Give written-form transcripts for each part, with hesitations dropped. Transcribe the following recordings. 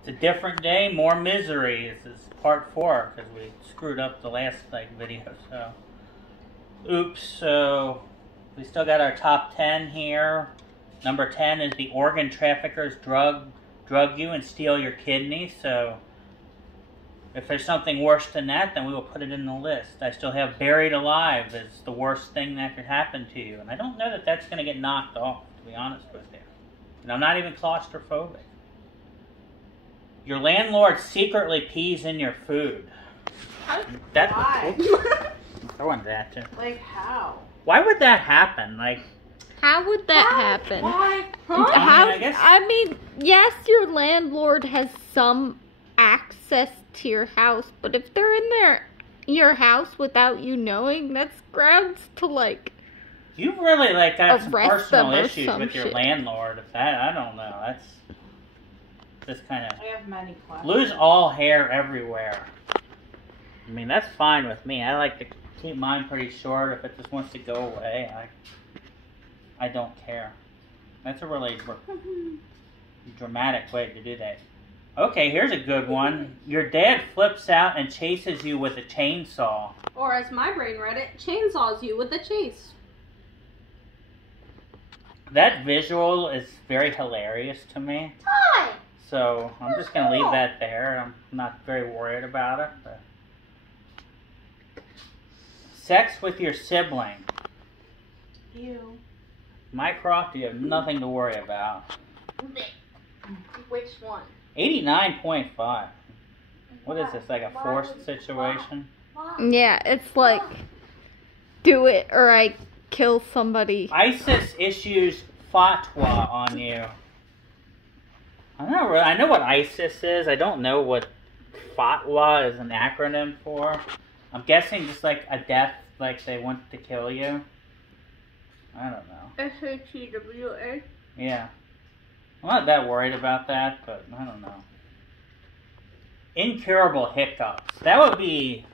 It's a different day, more misery. This is part 4 because we screwed up the last video. So, oops. So we still got our top 10 here. Number 10 is the organ traffickers drug you and steal your kidneys. So if there's something worse than that, then we will put it in the list. I still have buried alive as the worst thing that could happen to you, and I don't know that that's going to get knocked off, to be honest with you. And I'm not even claustrophobic. Your landlord secretly pees in your food. Why? I'm throwing that too. Like how? Why would that happen? Like, how would that happen? Why? Huh? I mean, yes, your landlord has some access to your house, but if they're in your house without you knowing, that's grounds to like. You really like got some personal issues with your shit. landlord. If that, I don't know. That's just kind of. I have many questions. Lose all hair everywhere. I mean, that's fine with me. I like to keep mine pretty short. If it just wants to go away, I don't care. That's a really dramatic way to do that. Okay, here's a good one. Your dad flips out and chases you with a chainsaw. Or as my brain read it, chainsaws you with a chase. That visual is very hilarious to me. Hi! So I'm just going to leave that there. I'm not very worried about it. But. Sex with your sibling. Ew. Mycroft, you have nothing to worry about. Which one? 89.5. What is this, like a forced situation? Yeah, it's like, do it or I kill somebody. ISIS issues fatwa on you. I know what ISIS is. I don't know what fatwa is an acronym for. I'm guessing just like a death, like they want to kill you. I don't know. SHEWA. Yeah. I'm not that worried about that, but I don't know. Incurable hiccups. That would be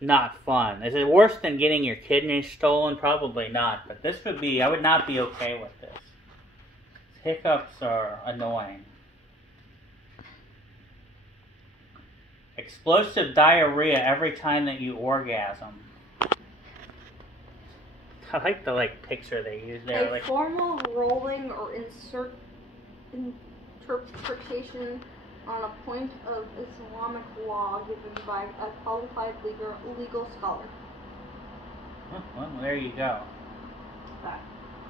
not fun. Is it worse than getting your kidneys stolen? Probably not, but this would be, I would not be okay with this. Hiccups are annoying. Explosive diarrhea every time that you orgasm. I like the picture they use there. A formal ruling or interpretation on a point of Islamic law given by a qualified legal scholar. Well, there you go.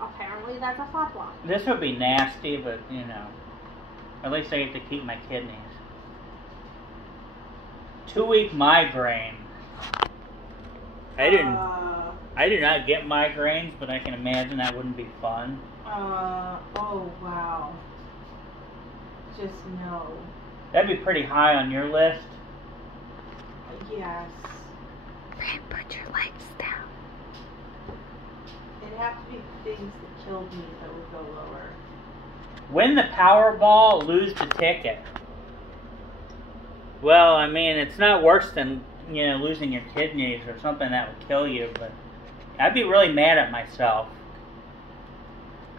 Apparently that's a fatwa. This would be nasty, but, you know, at least I get to keep my kidneys. 2-week migraine. I do not get migraines, but I can imagine that wouldn't be fun. Oh wow. Just no. That'd be pretty high on your list. Yes. Brad, put your legs down. It'd have to be things that killed me that would go lower. Win the Powerball, lose the ticket. Well, I mean, it's not worse than, you know, losing your kidneys or something that would kill you, but I'd be really mad at myself.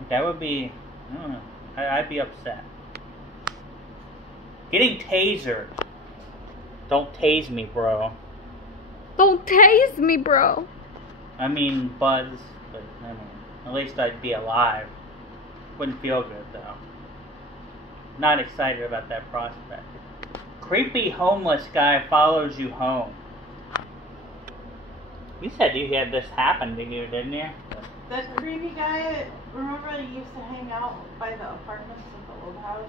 That would be, I don't know, I'd be upset. Getting tasered. Don't tase me, bro. Don't tase me, bro. I mean, buzz, but I mean, at least I'd be alive. Wouldn't feel good, though. Not excited about that prospect. Creepy homeless guy follows you home. You said you had this happen to you, didn't you? That creepy guy, remember he used to hang out by the apartments at the old house?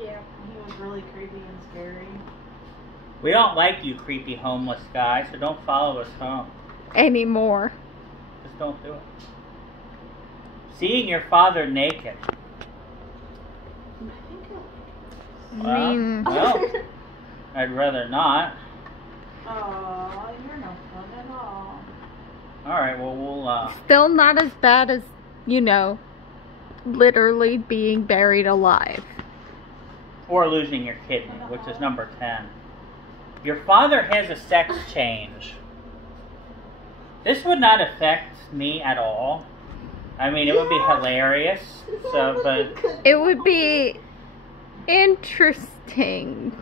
Yeah. He was really creepy and scary. We don't like you, creepy homeless guy, so don't follow us home. Anymore. Just don't do it. Seeing your father naked. Well, I'd rather not. Oh, you're no fun at all. Alright, well, we'll, Still not as bad as, you know, literally being buried alive. or losing your kidney, which is number 10. Your father has a sex change. This would not affect me at all. I mean, it would be hilarious, so, but... It would be Interesting.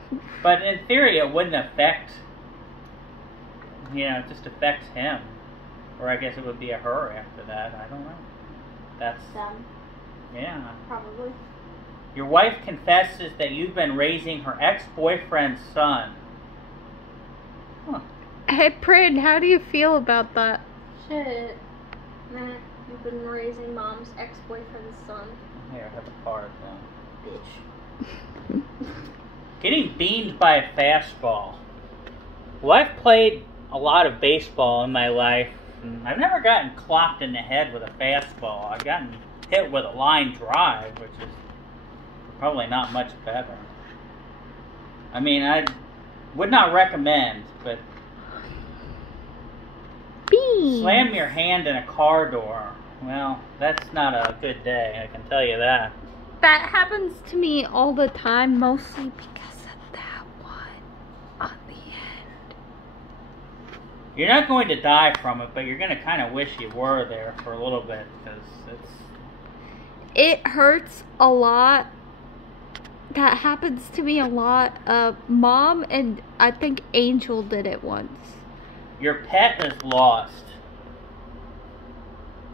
But in theory, it wouldn't affect, it just affects him. Or I guess it would be a her after that. I don't know. That's... Them. Yeah. Probably. Your wife confesses that you've been raising her ex-boyfriend's son. Huh. Hey, Prin, how do you feel about that? Shit. Meh. You've been raising mom's ex-boyfriend's son. Here, have a card then. Bitch. Getting beamed by a fastball. Well, I've played a lot of baseball in my life, and I've never gotten clocked in the head with a fastball. I've gotten hit with a line drive, which is probably not much better. I mean, I would not recommend, but slam your hand in a car door. Well, that's not a good day, I can tell you that. That happens to me all the time, mostly because of that one on the end. You're not going to die from it, but you're going to kind of wish you were there for a little bit, because it hurts a lot. That happens to me a lot. Mom and I think Angel did it once. Your pet is lost.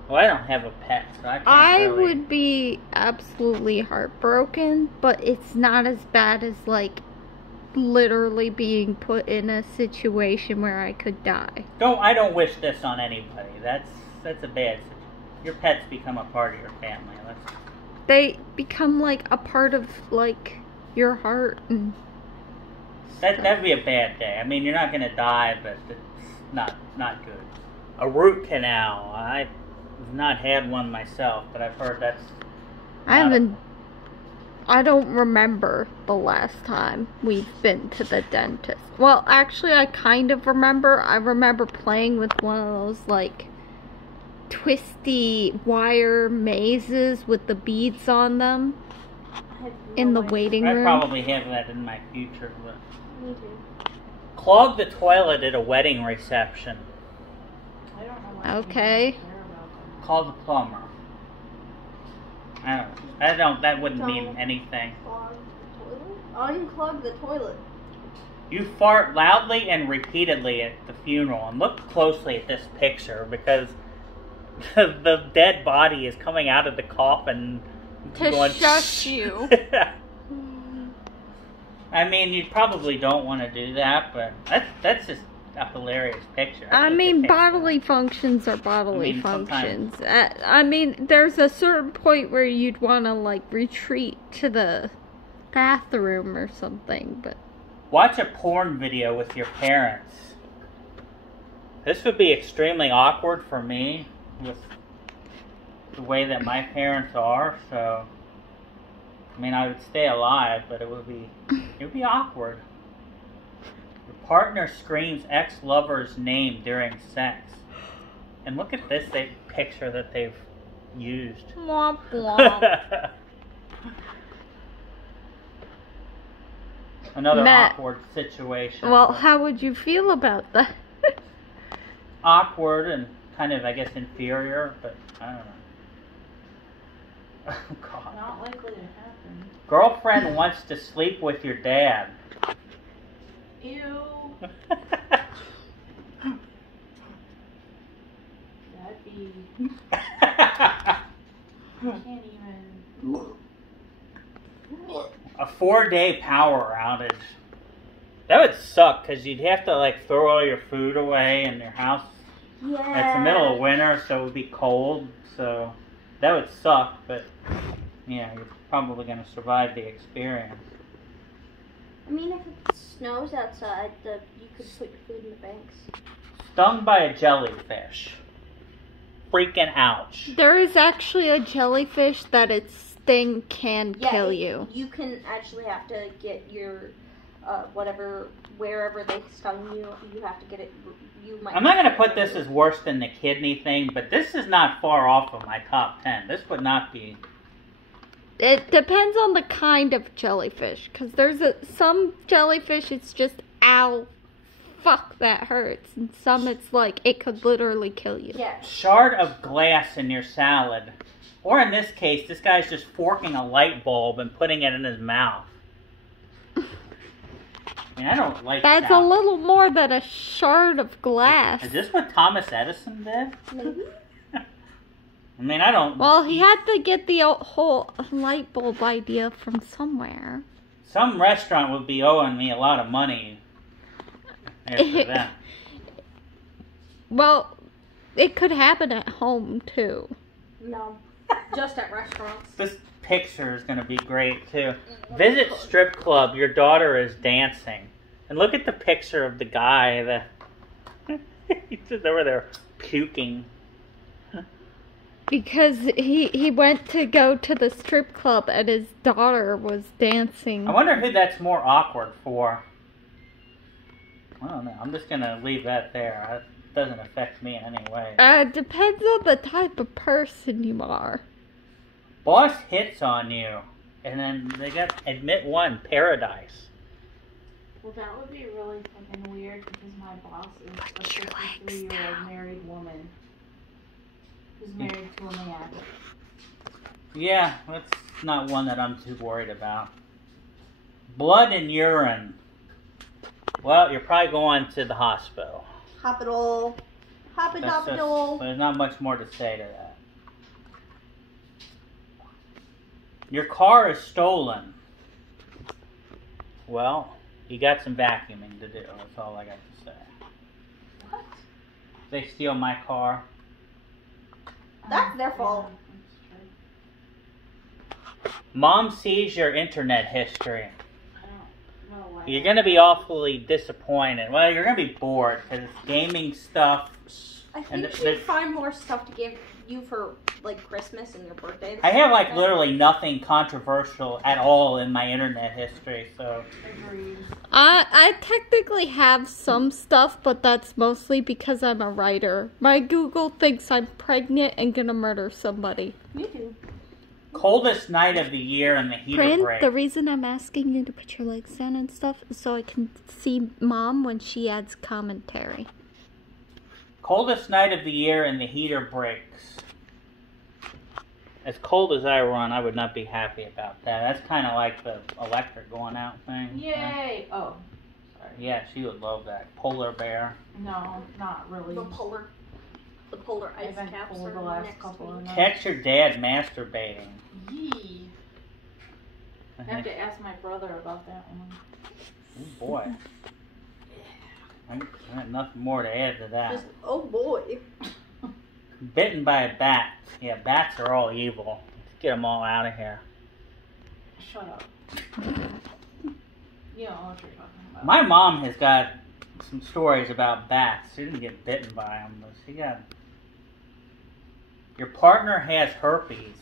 Well, I don't have a pet, so I can't really... would be absolutely heartbroken, but it's not as bad as, like, literally being put in a situation where I could die. I don't wish this on anybody. That's a bad situation. Your pets become a part of your family. They become, like, a part of, like, your heart and that'd be a bad day. I mean, you're not going to die, but it's not good. A root canal. I've not had one myself, but I've heard that's... I don't remember the last time we've been to the dentist. Well, actually, I kind of remember. I remember playing with one of those, like, twisty wire mazes with the beads on them in the waiting room. I probably have that in my future. But... Me too. Clog the toilet at a wedding reception. I don't know why. Okay. Call the plumber. That wouldn't mean anything. Clog the toilet? Unclog the toilet. You fart loudly and repeatedly at the funeral, and look closely at this picture because the dead body is coming out of the coffin To shush you. I mean, you probably don't want to do that, but that's just a hilarious picture. I mean, bodily functions are bodily functions. I mean, there's a certain point where you'd want to, like, retreat to the bathroom or something, but... Watch a porn video with your parents. This would be extremely awkward for me with the way that my parents are, so... I mean, I would stay alive, but it would be awkward. Your partner screams ex-lover's name during sex. And look at this picture that they've used. Womp womp. Another awkward situation. Well, how would you feel about that? Awkward and kind of, I guess, inferior, but I don't know. Oh, God. Not likely to happen. Girlfriend wants to sleep with your dad. Ew. That'd be... Can't even... A 4-day power outage. That would suck, because you'd have to, like, throw all your food away in your house. Yeah. It's the middle of winter, so it would be cold, so that would suck, but, yeah, you're probably going to survive the experience. I mean, if it snows outside, you could put your food in the banks. Stung by a jellyfish. Freaking ouch. There is actually a jellyfish that its sting can kill you. You can actually have to get your, wherever they stung you, you have to get it, I'm not going to put this as worse than the kidney thing, but this is not far off of my top 10. This would not be... It depends on the kind of jellyfish, because there's some jellyfish, it's just, ow, fuck, that hurts. And some it's like, it could literally kill you. Yeah. Shard of glass in your salad. Or in this case, this guy's just forking a light bulb and putting it in his mouth. I mean, I don't like That's sound. a little more than a shard of glass. Is this what Thomas Edison did? Maybe. I mean, I don't... Well, he had to get the whole light bulb idea from somewhere. Some restaurant would be owing me a lot of money after that. Well, it could happen at home, too. No. Just at restaurants. This picture is going to be great, too. Visit strip club. Your daughter is dancing. And look at the picture of the guy that... He's just over there puking. Because he went to go to the strip club and his daughter was dancing. I wonder who that's more awkward for. I don't know. I'm just going to leave that there. That doesn't affect me in any way. Depends on the type of person you are. Boss hits on you. And then they got admit one, paradise. Well, that would be really fucking weird because my boss is a 53-year-old married woman who's married to a man. Yeah, that's not one that I'm too worried about. Blood and urine. Well, you're probably going to the hospital. Hospital. Hospital. There's not much more to say to that. Your car is stolen. Well, you got some vacuuming to do. That's all I got to say. What? They steal my car. That's their fault. Mom sees your internet history. I don't know why. You're going to be awfully disappointed. Well, you're going to be bored because it's gaming stuff. I And think she'd find more stuff to give you for, like, Christmas and your birthday. I have, like, literally nothing controversial at all in my internet history, so... Agreed. I technically have some stuff, but that's mostly because I'm a writer. My Google thinks I'm pregnant and gonna murder somebody. Me too. Coldest night of the year and the heater Prin, break. the reason I'm asking you to put your legs down and stuff is so I can see Mom when she adds commentary. Coldest night of the year and the heater breaks. As cold as I run, I would not be happy about that. That's kind of like the electric going out thing. Yay! Oh, sorry. Yeah, she would love that. Polar bear. No, not really. The polar ice I've been caps cold are the last next couple week. of nights. Catch your dad masturbating. Yee. I have to ask my brother about that one. Oh boy. I got nothing more to add to that. Just, oh boy. Bitten by a bat. Yeah, bats are all evil. Let's get them all out of here. Shut up. You don't know what you're talking about. My mom has got some stories about bats. She didn't get bitten by them, but she got... Your partner has herpes.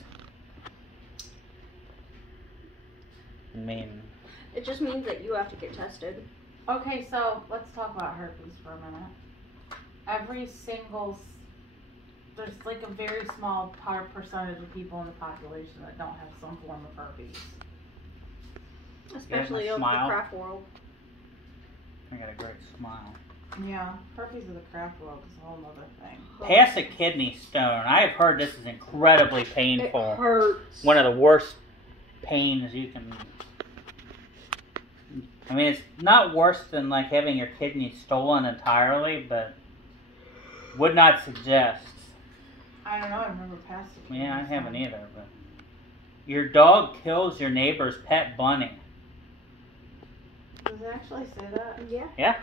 I mean... It just means that you have to get tested. Okay, so let's talk about herpes for a minute. Every single... There's like a very small percentage of people in the population that don't have some form of herpes. Especially Yeah, of the smile. craft world. I got a great smile. Yeah, herpes of the craft world is a whole other thing. Pass a kidney stone. I have heard this is incredibly It painful. hurts. One of the worst pains you can... I mean, it's not worse than like having your kidney stolen entirely, but would not suggest. I don't know, I've never passed it. Yeah, I haven't either, but... Your dog kills your neighbor's pet bunny. Does it actually say that? Yeah. Yeah.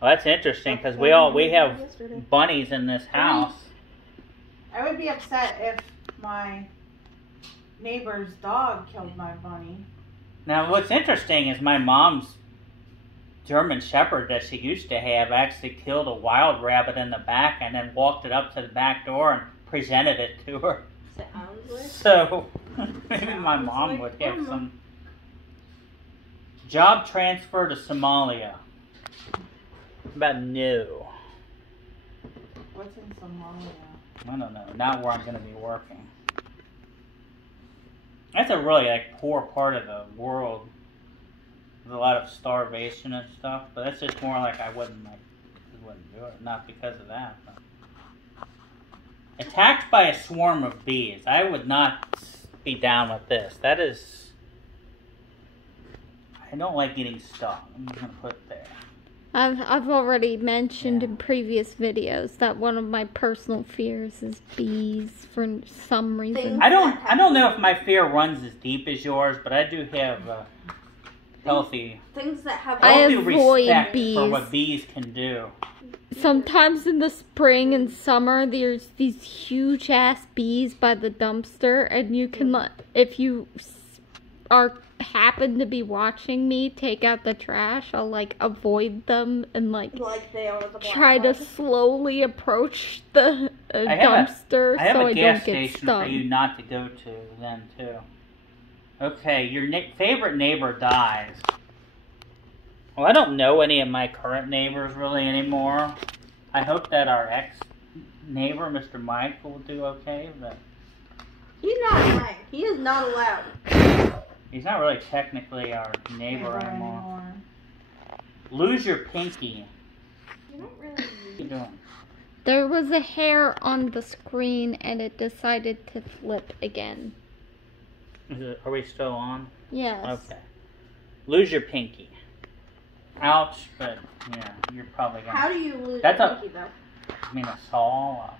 Well, that's interesting, because we have Yesterday. bunnies in this house. I would be upset if my neighbor's dog killed my bunny. Now, what's interesting is my mom's German Shepherd that she used to have actually killed a wild rabbit in the back and then walked it up to the back door and presented it to her. Sounds like. So, maybe my mom would have some... Job transfer to Somalia. About no. What's in Somalia? I don't know. Not where I'm going to be working. That's a really like poor part of the world. There's a lot of starvation and stuff, but that's just more like I wouldn't do it. Not because of that. But. Attacked by a swarm of bees. I would not be down with this. That is... I don't like getting stung. I'm just gonna put it there. I've already mentioned in previous videos that one of my personal fears is bees for some reason. I don't know if my fear runs as deep as yours, but I do have healthy avoid respect bees. for what bees can do. Sometimes in the spring and summer, there's these huge ass bees by the dumpster, and you can, if you happen to be watching me take out the trash, I'll like avoid them and try to slowly approach the dumpster I have so a I gas don't get station stung. for you not to go to then too. Okay, your favorite neighbor dies. Well, I don't know any of my current neighbors really anymore. I hope that our ex-neighbor, Mr. Mike, will do okay, but... He's not Mike. He is not allowed. He's not really technically our neighbor anymore. Lose your pinky. You don't really What are you doing? There was a hair on the screen and it decided to flip again. Are we still on? Yes. Okay. Lose your pinky. Ouch, but yeah, you're probably gonna... How do you lose That's your pinky, though? I mean, a saw,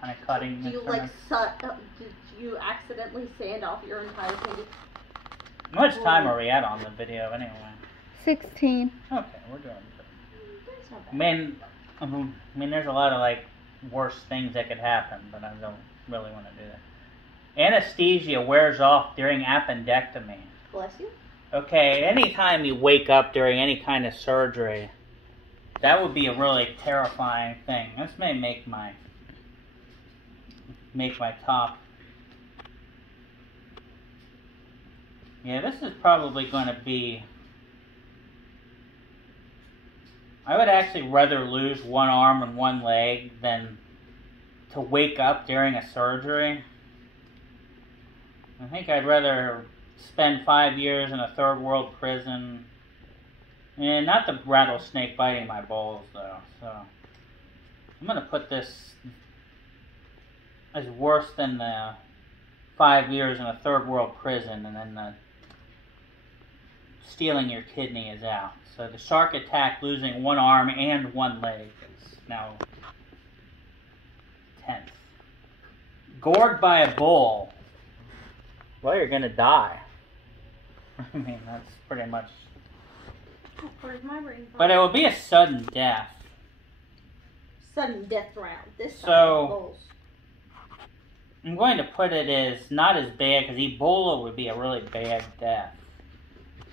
kind of cutting. Do you, did you accidentally sand off your entire pinky? How much time are we at on the video anyway? 16. Okay, we're doing good. That's not I mean, there's a lot of, worse things that could happen, but I don't really want to do that. Anesthesia wears off during appendectomy. Bless you. Okay, anytime you wake up during any kind of surgery, that would be a really terrifying thing. This may make my top. Yeah, this is probably going to be... I would actually rather lose one arm and one leg than to wake up during a surgery. I think I'd rather spend 5 years in a third world prison. And not the rattlesnake biting my balls, though. So I'm going to put this as worse than the 5 years in a third world prison, and then the stealing your kidney is out. So the shark attack, losing one arm and one leg, is now 10th. Gored by a bull. Well, you're going to die. I mean, that's pretty much... Where's my brain from? But it will be a sudden death. Sudden death round. This time So, bulls. I'm going to put it as not as bad, because Ebola would be a really bad death.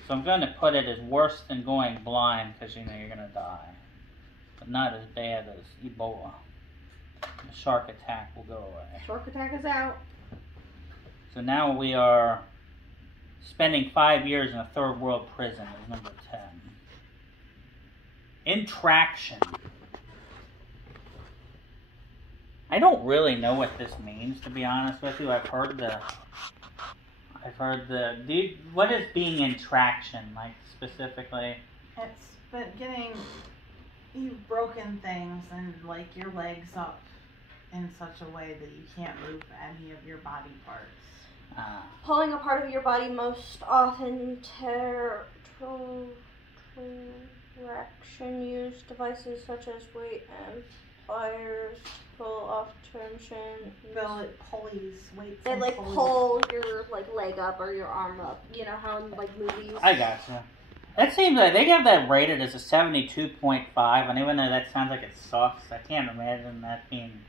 So I'm going to put it as worse than going blind, because you know you're going to die. But not as bad as Ebola. The shark attack will go away. Shark attack is out. So now we are spending 5 years in a third world prison as number 10. Intraction. I don't really know what this means, to be honest with you. I've heard the what is being in traction, like, specifically? It's been you've broken things and, your legs up in such a way that you can't move any of your body parts. Pulling a part of your body, most often traction use devices such as weight and pliers to pull off tension. Pulleys, weights. They pull your leg up or your arm up. You know how in movies. I gotcha. That seems like they have that rated as a 72.5, and even though that sounds like it sucks, I can't imagine that being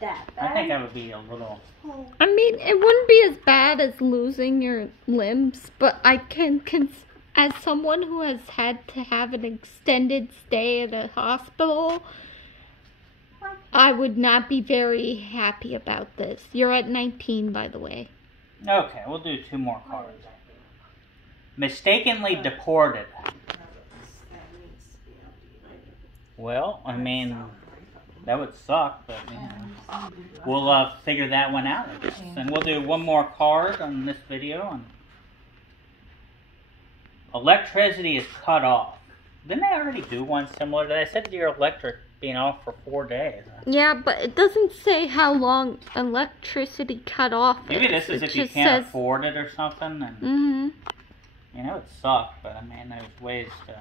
that bad. I think that would be a little... I mean, it wouldn't be as bad as losing your limbs, but I can as someone who has had to have an extended stay at a hospital, I would not be very happy about this. You're at 19, by the way. Okay, we'll do 2 more cards. Mistakenly deported. Well, I mean, that would suck, but, you know, we'll figure that one out, I guess. And we'll do 1 more card on this video. And electricity is cut off. Didn't I already do one similar to that? I said your electric being off for 4 days. Yeah, but it doesn't say how long electricity cut off. Maybe this is if you can't afford it or something. And You know, it sucked, but I mean, there's ways to...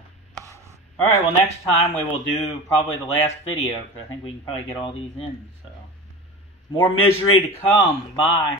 Alright, well, next time we will do probably the last video, because I think we can probably get all these in, so... More misery to come. Bye.